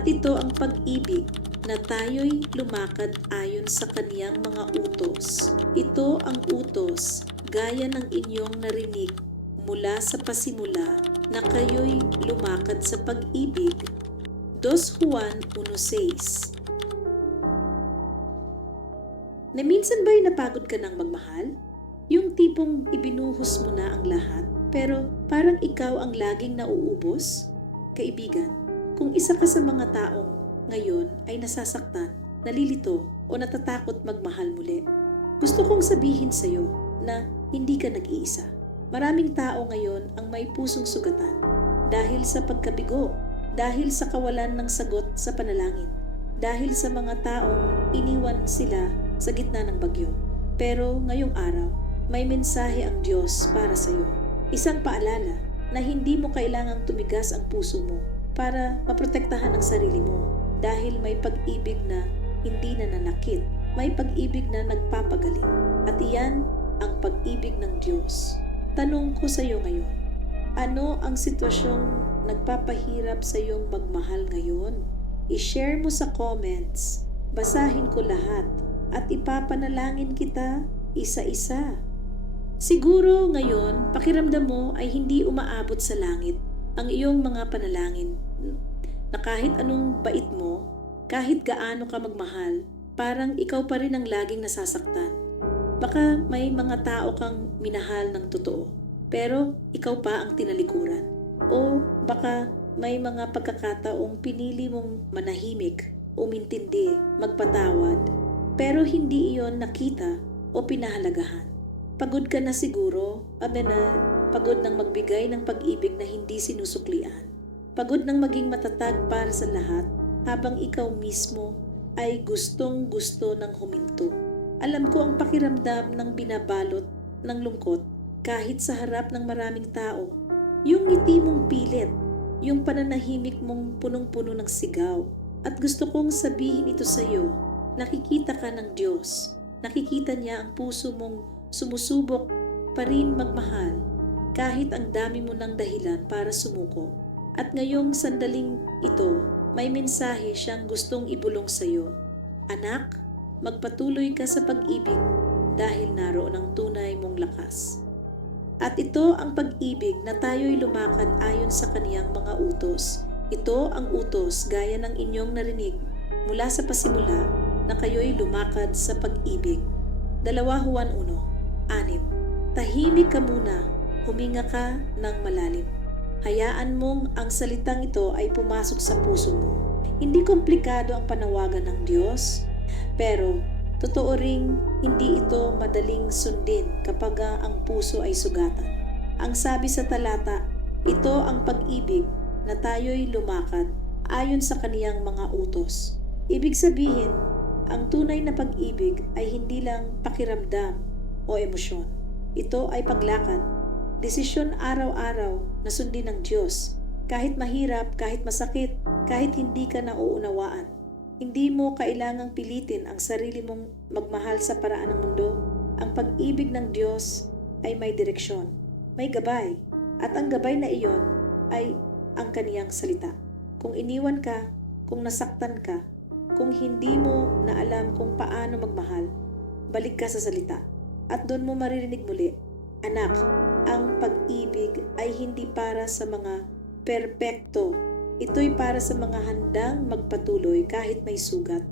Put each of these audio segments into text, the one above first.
At ito ang pag-ibig na tayo'y lumakad ayon sa kaniyang mga utos. Ito ang utos gaya ng inyong narinig mula sa pasimula na kayo'y lumakad sa pag-ibig. 2 Juan 1.6 Na minsan ba'y napagod ka ng magmahal? Yung tipong ibinuhos mo na ang lahat, pero parang ikaw ang laging nauubos? Kaibigan, kung isa ka sa mga taong ngayon ay nasasaktan, nalilito o natatakot magmahal muli, gusto kong sabihin sa iyo na hindi ka nag-iisa. Maraming tao ngayon ang may pusong sugatan dahil sa pagkabigo, dahil sa kawalan ng sagot sa panalangin, dahil sa mga taong iniwan sila sa gitna ng bagyo. Pero ngayong araw, may mensahe ang Diyos para sa iyo. Isang paalala na hindi mo kailangang tumigas ang puso mo para maprotektahan ang sarili mo dahil may pag-ibig na hindi nananakit, may pag-ibig na nagpapagaling. At iyan ang pag-ibig ng Diyos. Tanong ko sa iyo ngayon, ano ang sitwasyong nagpapahirap sa iyong magmahal ngayon? I-share mo sa comments. Basahin ko lahat at ipapanalangin kita isa-isa. Siguro ngayon, pakiramdam mo ay hindi umaabot sa langit ang iyong mga panalangin. Na kahit anong bait mo, kahit gaano ka magmahal, parang ikaw pa rin ang laging nasasaktan. Baka may mga tao kang minahal ng totoo, pero ikaw pa ang tinalikuran. O baka may mga pagkakataong pinili mong manahimik, umintindi, magpatawad, pero hindi iyon nakita o pinahalagahan. Pagod ka na siguro, abe pagod ng magbigay ng pag-ibig na hindi sinusuklian. Pagod ng maging matatag para sa lahat habang ikaw mismo ay gustong gusto ng huminto. Alam ko ang pakiramdam ng binabalot ng lungkot kahit sa harap ng maraming tao. Yung ngiti mong pilit, yung pananahimik mong punong-puno ng sigaw. At gusto kong sabihin ito sa iyo, nakikita ka ng Diyos. Nakikita niya ang puso mong sumusubok pa rin magmahal kahit ang dami mo ng dahilan para sumuko. At ngayong sandaling ito, may mensahe siyang gustong ibulong sa iyo. Anak, magpatuloy ka sa pag-ibig dahil naroon ang tunay mong lakas. At ito ang pag-ibig na tayo'y lumakad ayon sa kaniyang mga utos. Ito ang utos gaya ng inyong narinig mula sa pasimula na kayo'y lumakad sa pag-ibig. Dalawa Juan 1 Anim, tahimik ka muna, huminga ka ng malalim. Hayaan mong ang salitang ito ay pumasok sa puso mo. Hindi komplikado ang panawagan ng Diyos, pero totoo ring hindi ito madaling sundin kapag ang puso ay sugatan. Ang sabi sa talata, ito ang pag-ibig na tayo'y lumakad ayon sa kaniyang mga utos. Ibig sabihin, ang tunay na pag-ibig ay hindi lang pakiramdam o emosyon. Ito ay paglakad, desisyon araw-araw na sundin ng Diyos. Kahit mahirap, kahit masakit, kahit hindi ka nauunawaan. Hindi mo kailangang pilitin ang sarili mong magmahal sa paraan ng mundo. Ang pag-ibig ng Diyos ay may direksyon, may gabay, at ang gabay na iyon ay ang kaniyang salita. Kung iniwan ka, kung nasaktan ka, kung hindi mo na alam kung paano magmahal, balik ka sa salita at doon mo maririnig muli, Anak, ang pag-ibig ay hindi para sa mga perpekto. Ito'y para sa mga handang magpatuloy kahit may sugat.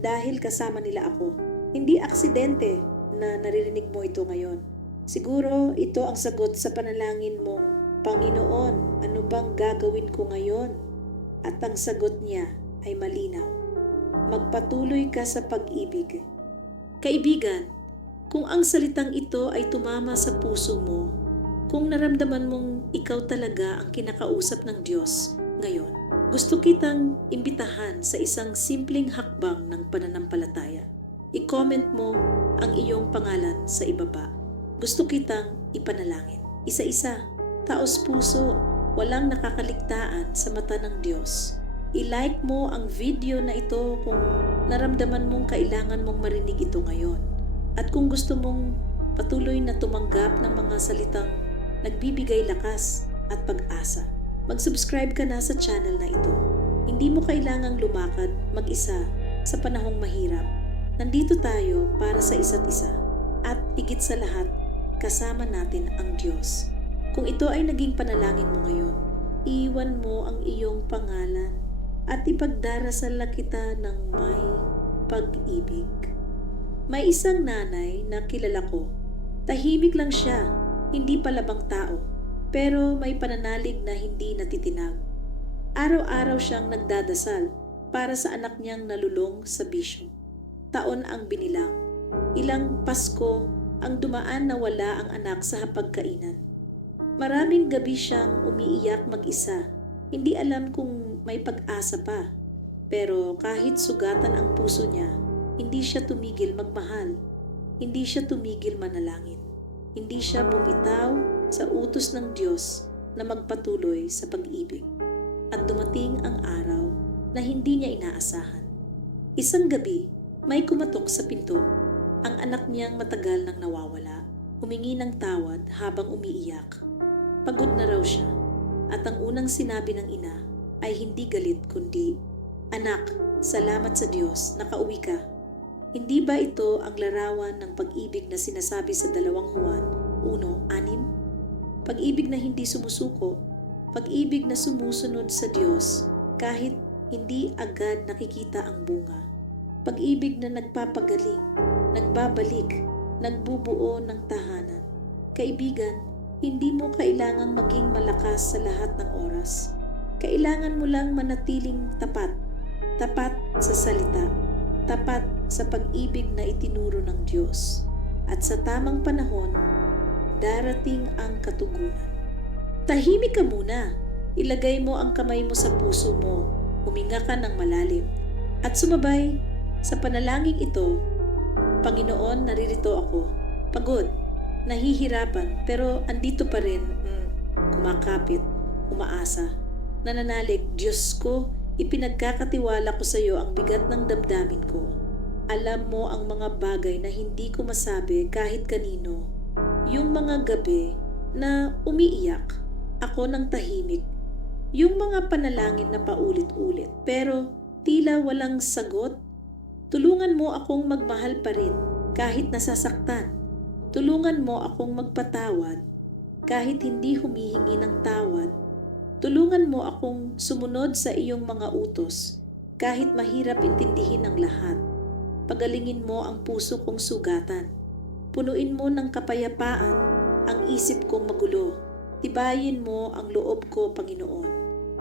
Dahil kasama nila ako. Hindi aksidente na naririnig mo ito ngayon. Siguro ito ang sagot sa panalangin mong, Panginoon, ano bang gagawin ko ngayon? At ang sagot niya ay malinaw. Magpatuloy ka sa pag-ibig. Kaibigan, kung ang salitang ito ay tumama sa puso mo, kung naramdaman mong ikaw talaga ang kinakausap ng Diyos ngayon, gusto kitang imbitahan sa isang simpleng hakbang ng pananampalataya. I-comment mo ang iyong pangalan sa ibaba. Gusto kitang ipanalangin. Isa-isa, taos puso, walang nakakaligtaan sa mata ng Diyos. I-like mo ang video na ito kung naramdaman mong kailangan mong marinig ito ngayon. At kung gusto mong patuloy na tumanggap ng mga salitang nagbibigay lakas at pag-asa, mag-subscribe ka na sa channel na ito. Hindi mo kailangang lumakad mag-isa sa panahong mahirap. Nandito tayo para sa isa't isa. At higit sa lahat, kasama natin ang Diyos. Kung ito ay naging panalangin mo ngayon, iwan mo ang iyong pangalan at ipagdarasal na kita ng may pag-ibig. May isang nanay na kilala ko. Tahimik lang siya, hindi palabang tao, pero may pananalig na hindi natitinag. Araw-araw siyang nagdadasal para sa anak niyang nalulong sa bisyo. Taon ang binilang. Ilang Pasko ang dumaan na wala ang anak sa hapagkainan. Maraming gabi siyang umiiyak mag-isa. Hindi alam kung may pag-asa pa. Pero kahit sugatan ang puso niya, hindi siya tumigil magmahal. Hindi siya tumigil manalangin. Hindi siya bumitaw sa utos ng Diyos na magpatuloy sa pag-ibig. At dumating ang araw na hindi niya inaasahan. Isang gabi, may kumatok sa pinto. Ang anak niyang matagal nang nawawala, humingi ng tawad habang umiiyak. Pagod na raw siya, at ang unang sinabi ng ina ay hindi galit kundi, Anak, salamat sa Diyos, nakauwi ka. Hindi ba ito ang larawan ng pag-ibig na sinasabi sa dalawang Juan 1.6? Pag-ibig na hindi sumusuko, pag-ibig na sumusunod sa Diyos kahit hindi agad nakikita ang bunga. Pag-ibig na nagpapagaling, nagbabalik, nagbubuo ng tahanan. Kaibigan, hindi mo kailangang maging malakas sa lahat ng oras. Kailangan mo lang manatiling tapat. Tapat sa salita. Tapat sa pag-ibig na itinuro ng Diyos. At sa tamang panahon, darating ang katugunan. Tahimik ka muna. Ilagay mo ang kamay mo sa puso mo. Huminga ka ng malalim. At sumabay sa panalangin ito, Panginoon, naririto ako. Pagod, nahihirapan, pero andito pa rin, mm, kumakapit, umaasa. Nananalig, Diyos ko, ipinagkakatiwala ko sa iyo ang bigat ng damdamin ko. Alam mo ang mga bagay na hindi ko masabi kahit kanino. Yung mga gabi na umiiyak, ako ng tahimik. Yung mga panalangin na paulit-ulit, pero tila walang sagot Tulungan mo akong magmahal pa rin kahit nasasaktan. Tulungan mo akong magpatawad kahit hindi humihingi ng tawad. Tulungan mo akong sumunod sa iyong mga utos kahit mahirap intindihin ang lahat. Pagalingin mo ang puso kong sugatan. Punuin mo ng kapayapaan ang isip kong magulo. Tibayin mo ang loob ko, Panginoon.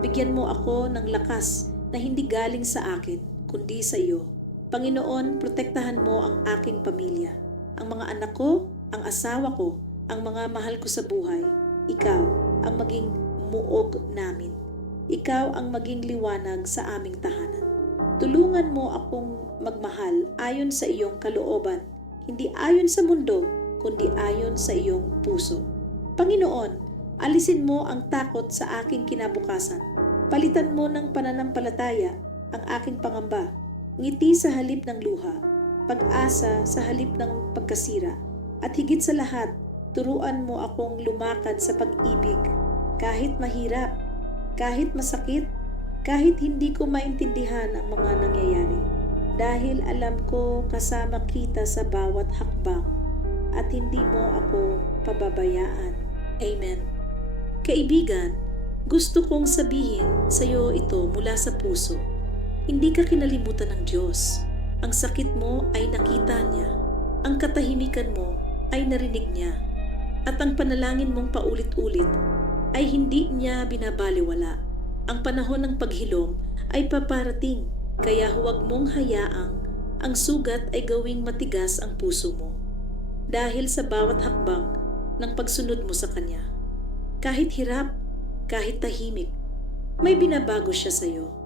Bigyan mo ako ng lakas na hindi galing sa akin, kundi sa iyo. Panginoon, protektahan mo ang aking pamilya, ang mga anak ko, ang asawa ko, ang mga mahal ko sa buhay. Ikaw ang maging muog namin. Ikaw ang maging liwanag sa aming tahanan. Tulungan mo akong magmahal ayon sa iyong kalooban, hindi ayon sa mundo, kundi ayon sa iyong puso. Panginoon, alisin mo ang takot sa aking kinabukasan. Palitan mo ng pananampalataya ang aking pangamba ngiti sa halip ng luha, pag-asa sa halip ng pagkasira, at higit sa lahat, turuan mo akong lumakad sa pag-ibig, kahit mahirap, kahit masakit, kahit hindi ko maintindihan ang mga nangyayari. Dahil alam ko kasama kita sa bawat hakbang at hindi mo ako pababayaan. Amen. Kaibigan, gusto kong sabihin sa iyo ito mula sa puso hindi ka kinalimutan ng Diyos. Ang sakit mo ay nakita niya. Ang katahimikan mo ay narinig niya. At ang panalangin mong paulit-ulit ay hindi niya binabaliwala. Ang panahon ng paghilom ay paparating, kaya huwag mong hayaang ang sugat ay gawing matigas ang puso mo. Dahil sa bawat hakbang ng pagsunod mo sa Kanya. Kahit hirap, kahit tahimik, may binabago siya sa iyo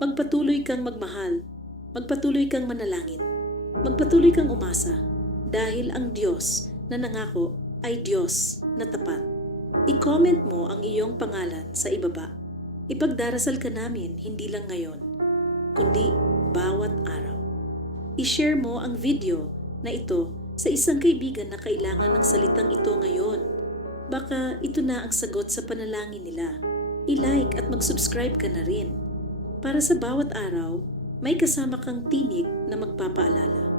Magpatuloy kang magmahal. Magpatuloy kang manalangin. Magpatuloy kang umasa dahil ang Diyos na nangako ay Diyos na tapat. I-comment mo ang iyong pangalan sa ibaba. Ipagdarasal ka namin hindi lang ngayon, kundi bawat araw. I-share mo ang video na ito sa isang kaibigan na kailangan ng salitang ito ngayon. Baka ito na ang sagot sa panalangin nila. I-like at mag-subscribe ka na rin. Para sa bawat araw, may kasama kang tinig na magpapaalala.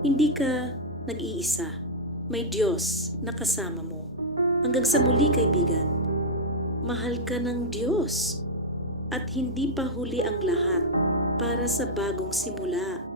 Hindi ka nag-iisa. May Diyos na kasama mo. Hanggang sa muli kaibigan, mahal ka ng Diyos at hindi pa huli ang lahat para sa bagong simula.